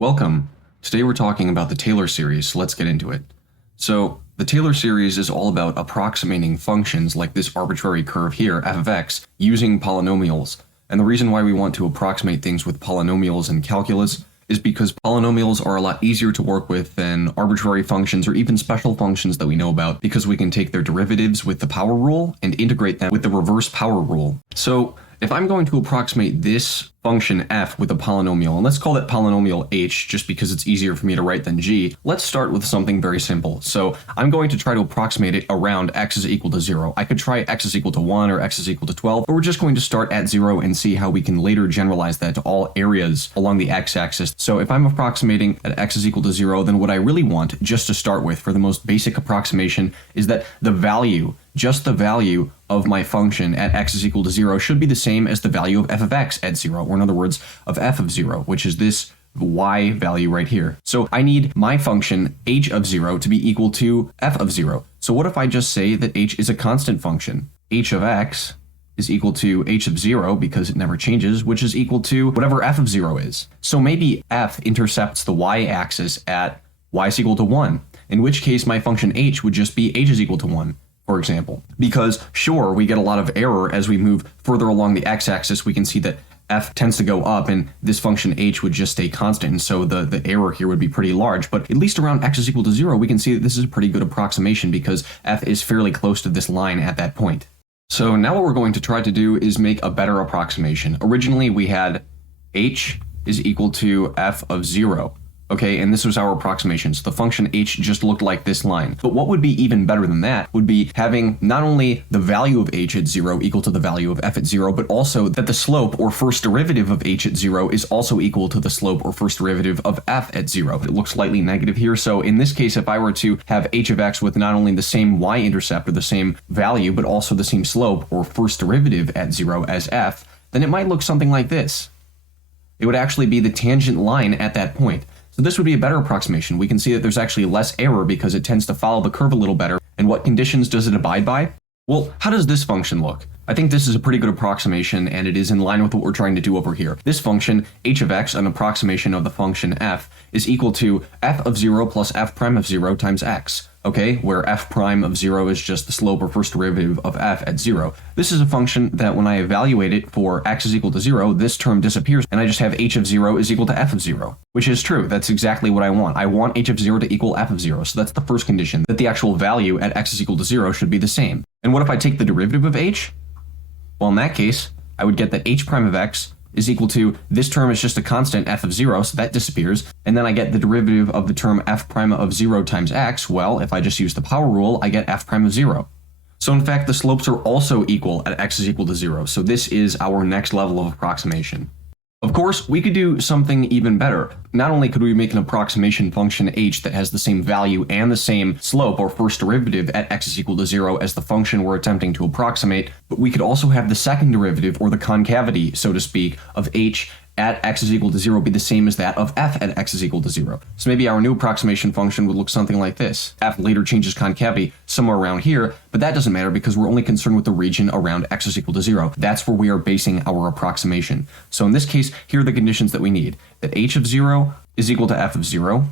Welcome. Today we're talking about the Taylor series, so let's get into it. So, the Taylor series is all about approximating functions like this arbitrary curve here, f of x, using polynomials. And the reason why we want to approximate things with polynomials in calculus is because polynomials are a lot easier to work with than arbitrary functions or even special functions that we know about, because we can take their derivatives with the power rule and integrate them with the reverse power rule. So, if I'm going to approximate this function f with a polynomial, and let's call that polynomial h just because it's easier for me to write than g, let's start with something very simple. So I'm going to try to approximate it around x is equal to 0. I could try x is equal to 1 or x is equal to 12, but we're just going to start at 0 and see how we can later generalize that to all areas along the x-axis. So if I'm approximating at x is equal to 0, then what I really want, just to start with for the most basic approximation, is that the value, just the value of my function at x is equal to 0 should be the same as the value of f of x at 0, or in other words, of f of 0, which is this y value right here. So I need my function h of 0 to be equal to f of 0. So what if I just say that h is a constant function? H of x is equal to h of 0 because it never changes, which is equal to whatever f of 0 is. So maybe f intercepts the y-axis at y is equal to 1, in which case my function h would just be h is equal to 1. For example, because sure, we get a lot of error as we move further along the x-axis. We can see that f tends to go up and this function h would just stay constant, and so the error here would be pretty large. But at least around x is equal to 0, we can see that this is a pretty good approximation because f is fairly close to this line at that point. So now what we're going to try to do is make a better approximation. Originally we had h is equal to f of 0. Okay, and this was our approximation, so the function h just looked like this line. But what would be even better than that would be having not only the value of h at 0 equal to the value of f at 0, but also that the slope or first derivative of h at 0 is also equal to the slope or first derivative of f at 0. It looks slightly negative here, so in this case, if I were to have h of x with not only the same y-intercept or the same value, but also the same slope or first derivative at 0 as f, then it might look something like this. It would actually be the tangent line at that point. So this would be a better approximation. We can see that there's actually less error because it tends to follow the curve a little better. And what conditions does it abide by? Well, how does this function look? I think this is a pretty good approximation, and it is in line with what we're trying to do over here. This function, h of x, an approximation of the function f, is equal to f of 0 plus f prime of 0 times x. Okay, where f prime of 0 is just the slope or first derivative of f at 0. This is a function that when I evaluate it for x is equal to 0, this term disappears, and I just have h of 0 is equal to f of 0, which is true. That's exactly what I want. I want h of 0 to equal f of 0, so that's the first condition, that the actual value at x is equal to 0 should be the same. And what if I take the derivative of h? Well, in that case, I would get that h prime of x is equal to, this term is just a constant f of 0, so that disappears, and then I get the derivative of the term f prime of 0 times x. Well, if I just use the power rule, I get f prime of 0. So in fact, the slopes are also equal at x is equal to 0, so this is our next level of approximation. Of course, we could do something even better. Not only could we make an approximation function h that has the same value and the same slope or first derivative at x is equal to 0 as the function we're attempting to approximate, but we could also have the second derivative, or the concavity, so to speak, of h at x is equal to 0 be the same as that of f at x is equal to 0. So maybe our new approximation function would look something like this. F later changes concavity somewhere around here, but that doesn't matter because we're only concerned with the region around x is equal to 0. That's where we are basing our approximation. So in this case, here are the conditions that we need. That h of 0 is equal to f of 0,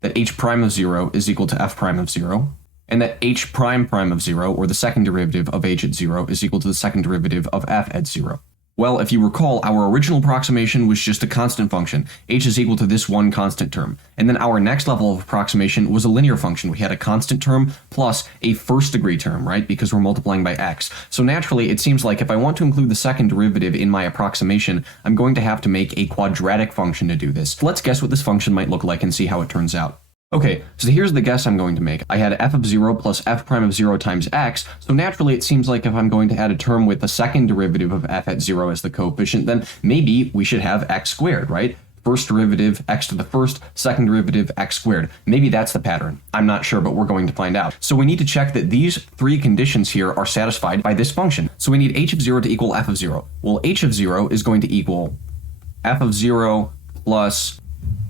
that h prime of 0 is equal to f prime of 0, and that h prime prime of 0, or the second derivative of h at 0, is equal to the second derivative of f at 0. Well, if you recall, our original approximation was just a constant function. H is equal to this one constant term. And then our next level of approximation was a linear function. We had a constant term plus a first degree term, right? Because we're multiplying by x. So naturally, it seems like if I want to include the second derivative in my approximation, I'm going to have to make a quadratic function to do this. Let's guess what this function might look like and see how it turns out. Okay, so here's the guess I'm going to make. I had f of 0 plus f prime of 0 times x, so naturally it seems like if I'm going to add a term with the second derivative of f at 0 as the coefficient, then maybe we should have x squared, right? First derivative, x to the first, second derivative, x squared. Maybe that's the pattern. I'm not sure, but we're going to find out. So we need to check that these three conditions here are satisfied by this function. So we need h of 0 to equal f of 0. Well, h of 0 is going to equal f of 0 plus,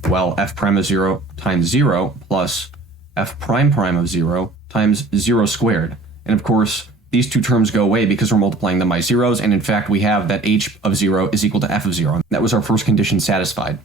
well, f prime of 0 times 0 plus f prime prime of 0 times 0 squared. And of course, these two terms go away because we're multiplying them by zeros, and in fact we have that h of 0 is equal to f of 0. That was our first condition satisfied.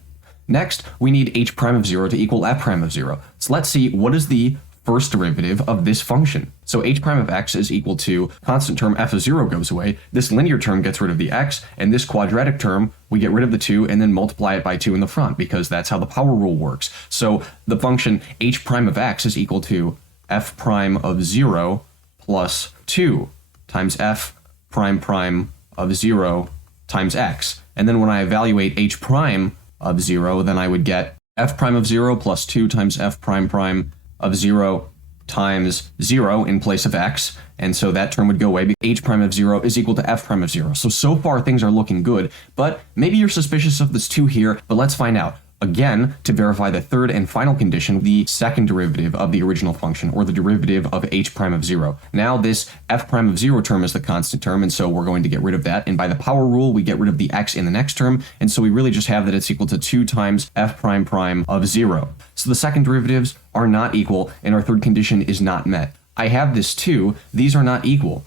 Next, we need h prime of 0 to equal f prime of 0. So let's see what is the first derivative of this function. So h prime of x is equal to constant term f of 0 goes away, this linear term gets rid of the x, and this quadratic term, we get rid of the 2 and then multiply it by 2 in the front, because that's how the power rule works. So the function h prime of x is equal to f prime of 0 plus 2 times f prime prime of 0 times x. And then when I evaluate h prime of 0, then I would get f prime of 0 plus 2 times f prime prime of 0 times 0 in place of x, and so that term would go away. H prime of 0 is equal to f prime of 0. So far things are looking good, but maybe you're suspicious of this 2 here, but let's find out. Again, to verify the third and final condition, the second derivative of the original function, or the derivative of h prime of 0. Now this f prime of 0 term is the constant term, and so we're going to get rid of that. And by the power rule, we get rid of the x in the next term, and so we really just have that it's equal to 2 times f prime prime of 0. So the second derivatives are not equal, and our third condition is not met. I have this 2, these are not equal.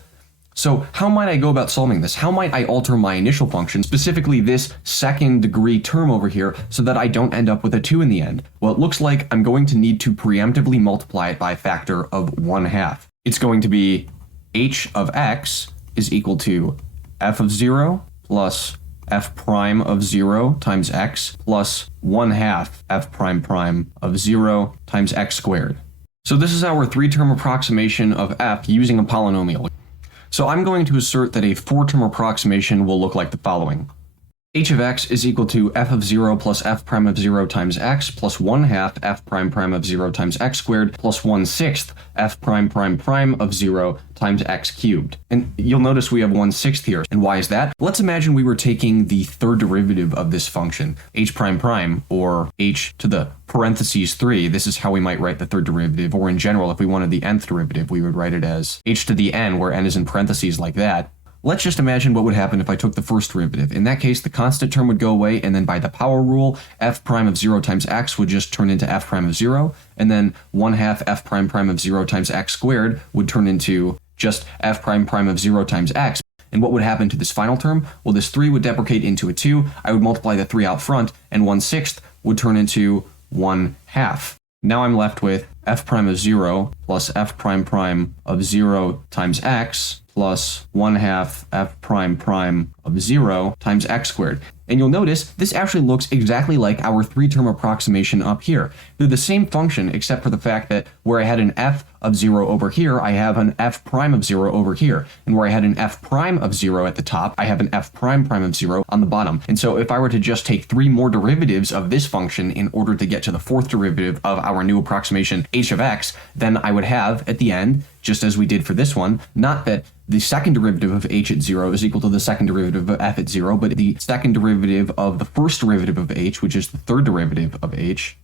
So how might I go about solving this? How might I alter my initial function, specifically this second degree term over here, so that I don't end up with a 2 in the end? Well, it looks like I'm going to need to preemptively multiply it by a factor of 1/2. It's going to be h of x is equal to f of 0 plus f prime of 0 times x plus 1/2 f prime prime of 0 times x squared. So this is our 3-term approximation of f using a polynomial. So I'm going to assert that a 4-term approximation will look like the following. H of x is equal to f of 0 plus f prime of 0 times x plus 1/2 f prime prime of 0 times x squared plus 1/6 f prime prime prime of 0 times x cubed. And you'll notice we have 1/6 here. And why is that? Let's imagine we were taking the third derivative of this function, h prime prime, or h to the parentheses 3. This is how we might write the third derivative, or in general, if we wanted the nth derivative, we would write it as h to the n, where n is in parentheses like that. Let's just imagine what would happen if I took the first derivative. In that case, the constant term would go away, and then by the power rule, f prime of 0 times x would just turn into f prime of 0, and then 1/2 f prime prime of 0 times x squared would turn into just f prime prime of 0 times x. And what would happen to this final term? Well, this 3 would deprecate into a 2, I would multiply the 3 out front, and 1/6 would turn into 1/2. Now I'm left with f prime of 0 plus f prime prime of 0 times x plus 1/2 f prime prime of 0 times x squared. And you'll notice this actually looks exactly like our 3-term approximation up here. They're the same function, except for the fact that where I had an f of 0 over here, I have an f prime of 0 over here. And where I had an f prime of 0 at the top, I have an f prime prime of 0 on the bottom. And so if I were to just take 3 more derivatives of this function in order to get to the 4th derivative of our new approximation h of x, then I would have, at the end, just as we did for this one, not that the second derivative of h at 0 is equal to the second derivative of f at 0, but the second derivative of the first derivative of h, which is the third derivative of h,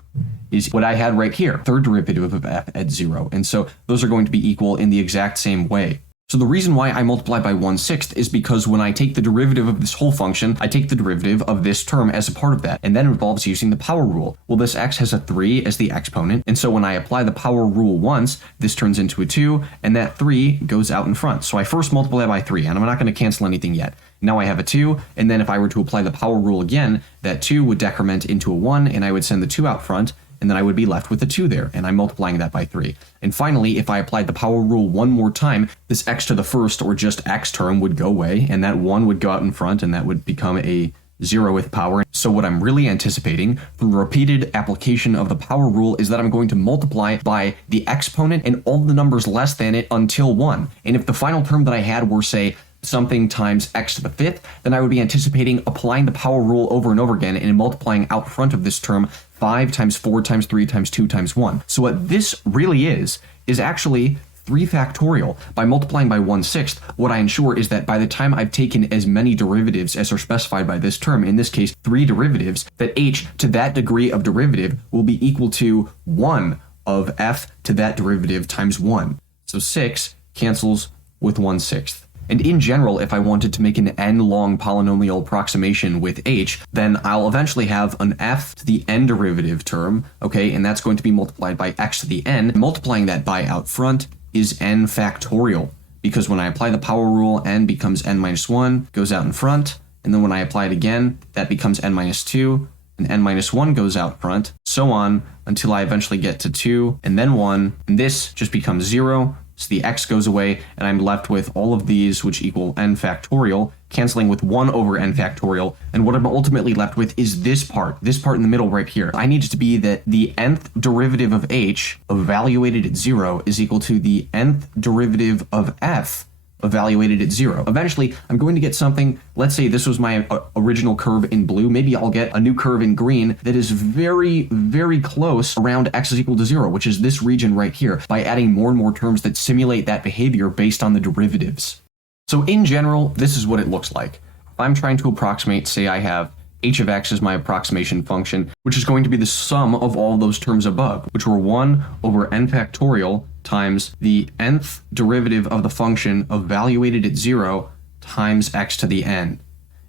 is what I had right here, third derivative of f at 0. And so those are going to be equal in the exact same way. So the reason why I multiply by 1/6 is because when I take the derivative of this whole function, I take the derivative of this term as a part of that, and that involves using the power rule. Well, this x has a 3 as the exponent, and so when I apply the power rule once, this turns into a 2, and that 3 goes out in front. So I first multiply by 3, and I'm not going to cancel anything yet. Now I have a 2, and then if I were to apply the power rule again, that 2 would decrement into a 1, and I would send the 2 out front, and then I would be left with a 2 there, and I'm multiplying that by 3. And finally, if I applied the power rule one more time, this x to the first, or just x term, would go away, and that 1 would go out in front, and that would become a 0th power. So what I'm really anticipating through repeated application of the power rule is that I'm going to multiply by the exponent and all the numbers less than it until 1. And if the final term that I had were, say, something times x to the 5th, then I would be anticipating applying the power rule over and over again and multiplying out front of this term 5 times 4 times 3 times 2 times 1. So what this really is actually 3 factorial. By multiplying by 1/6, what I ensure is that by the time I've taken as many derivatives as are specified by this term, in this case 3 derivatives, that h to that degree of derivative will be equal to 1 of f to that derivative times 1. So 6 cancels with 1/6. And in general, if I wanted to make an n-long polynomial approximation with h, then I'll eventually have an f to the n derivative term, okay, and that's going to be multiplied by x to the n. Multiplying that by out front is n factorial, because when I apply the power rule, n becomes n minus 1, goes out in front, and then when I apply it again, that becomes n minus 2, and n minus 1 goes out front, so on until I eventually get to 2, and then 1, and this just becomes 0, so the x goes away, and I'm left with all of these, which equal n factorial, canceling with 1 over n factorial, and what I'm ultimately left with is this part in the middle right here. I need it to be that the nth derivative of h, evaluated at 0, is equal to the nth derivative of f, evaluated at 0. Eventually, I'm going to get something, let's say this was my original curve in blue, maybe I'll get a new curve in green that is very, very close around x is equal to 0, which is this region right here, by adding more and more terms that simulate that behavior based on the derivatives. So in general, this is what it looks like. If I'm trying to approximate, say I have h of x is my approximation function, which is going to be the sum of all those terms above, which were 1 over n factorial times the nth derivative of the function evaluated at 0 times x to the n.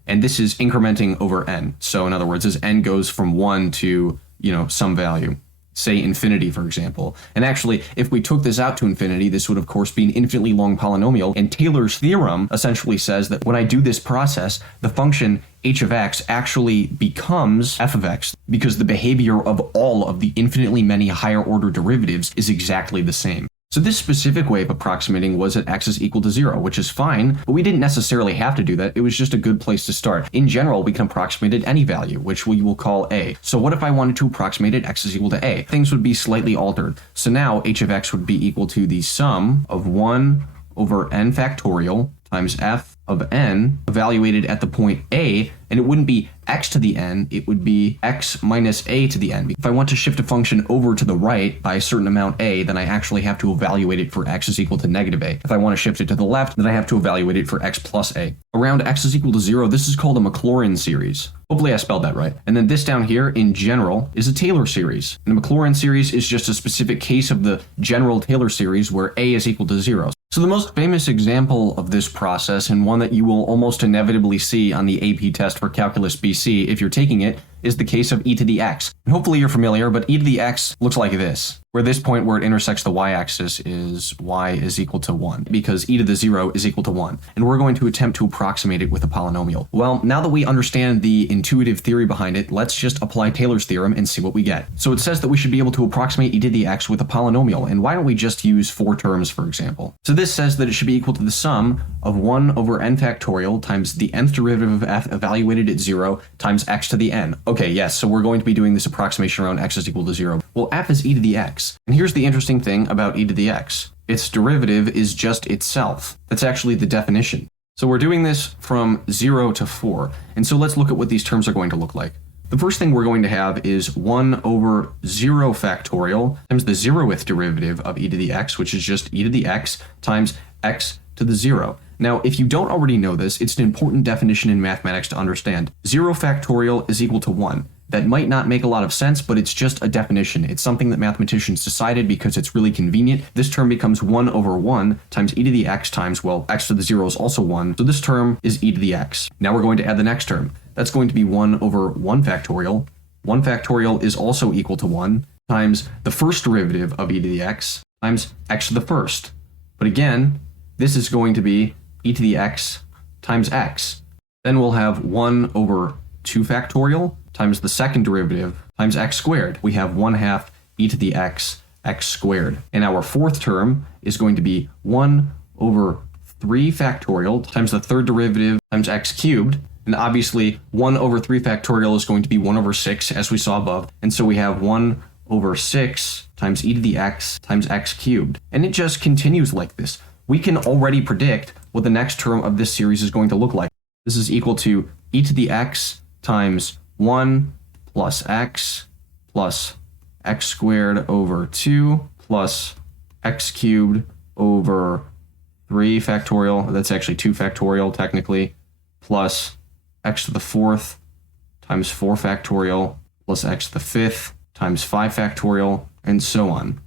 And this is incrementing over n. So in other words, as n goes from 1 to, some value, say infinity, for example. And actually, if we took this out to infinity, this would of course be an infinitely long polynomial. And Taylor's theorem essentially says that when I do this process, the function h of x actually becomes f of x because the behavior of all of the infinitely many higher order derivatives is exactly the same. So this specific way of approximating was at x is equal to 0, which is fine, but we didn't necessarily have to do that. It was just a good place to start. In general, we can approximate at any value, which we will call a. So what if I wanted to approximate at x is equal to a? Things would be slightly altered. So now h of x would be equal to the sum of 1 over n factorial times f of n evaluated at the point a, and it wouldn't be x to the n, it would be x minus a to the n. If I want to shift a function over to the right by a certain amount a, then I actually have to evaluate it for x is equal to negative a. If I want to shift it to the left, then I have to evaluate it for x plus a. Around x is equal to 0, this is called a Maclaurin series. Hopefully I spelled that right. And then this down here, in general, is a Taylor series. And the Maclaurin series is just a specific case of the general Taylor series where a is equal to 0. So the most famous example of this process, and one that you will almost inevitably see on the AP test for Calculus BC if you're taking it, is the case of e to the x. And hopefully you're familiar, but e to the x looks like this, where this point where it intersects the y-axis is y is equal to 1, because e to the 0 is equal to 1. And we're going to attempt to approximate it with a polynomial. Well, now that we understand the intuitive theory behind it, let's just apply Taylor's theorem and see what we get. So it says that we should be able to approximate e to the x with a polynomial, and why don't we just use 4 terms, for example? So this says that it should be equal to the sum of 1 over n factorial times the nth derivative of f evaluated at 0 times x to the n. Okay, yes, so we're going to be doing this approximation around x is equal to 0. Well, f is e to the x. And here's the interesting thing about e to the x. Its derivative is just itself. That's actually the definition. So we're doing this from 0 to 4. And so let's look at what these terms are going to look like. The first thing we're going to have is 1 over 0 factorial times the 0th derivative of e to the x, which is just e to the x times x to the 0. Now, if you don't already know this, it's an important definition in mathematics to understand. 0 factorial is equal to 1. That might not make a lot of sense, but it's just a definition. It's something that mathematicians decided because it's really convenient. This term becomes 1 over 1 times e to the x times, well, x to the 0 is also 1, so this term is e to the x. Now we're going to add the next term. That's going to be 1 over 1 factorial. 1 factorial is also equal to 1 times the first derivative of e to the x times x to the first. But again, this is going to be e to the x times x. Then we'll have 1 over 2 factorial times the second derivative times x squared. We have 1/2 e to the x squared. And our fourth term is going to be 1 over 3 factorial times the third derivative times x cubed. And obviously 1 over 3 factorial is going to be 1 over 6 as we saw above. And so we have 1 over 6 times e to the x times x cubed. And it just continues like this. We can already predict what the next term of this series is going to look like. This is equal to e to the x times 1 plus x squared over 2 plus x cubed over 3 factorial, that's actually 2 factorial technically, plus x to the 4th times 4 factorial plus x to the 5th times 5 factorial, and so on.